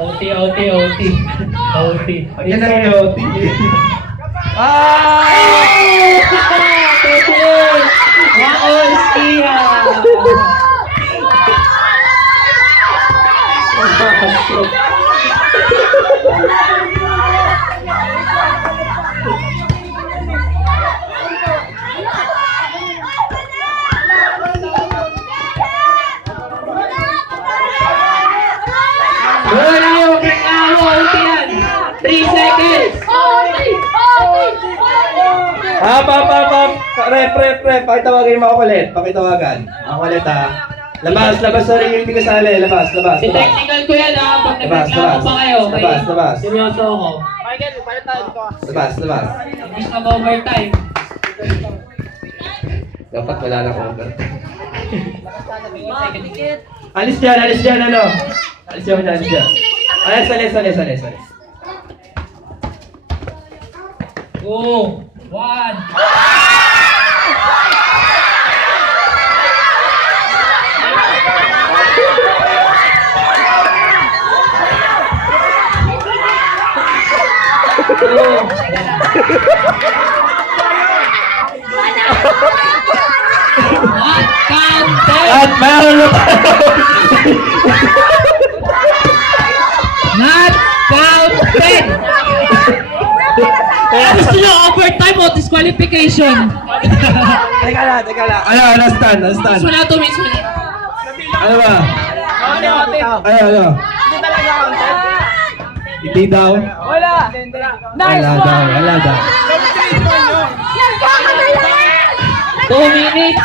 OT, OT, OT. OT. Yan na rin OT. Wow, siya! Wala yung kakawa, OT yan! 3 seconds! Hap. Rep. Pakitawagan yung mga kulit. Pakitawagan. Mga kulit ha. Labas. Sorry, hindi ko sali. Labas. Si technical ko yan ha, pag nagreklamo pa kayo. Labas. Seryoso ako. Labas. Imbis na overtime. Dapat wala na cover. Alis dyan, ano? Alis dyan. Alis. Oh, 1. At meron na Not counted! Gusto nyo overtime o disqualification? Teka lang. Ano, stand. Miss mo na to, miss mo na. Ano ba? Ano? Hindi talaga counted. Hindi daw. Wala. Wala daw. 2 minutes!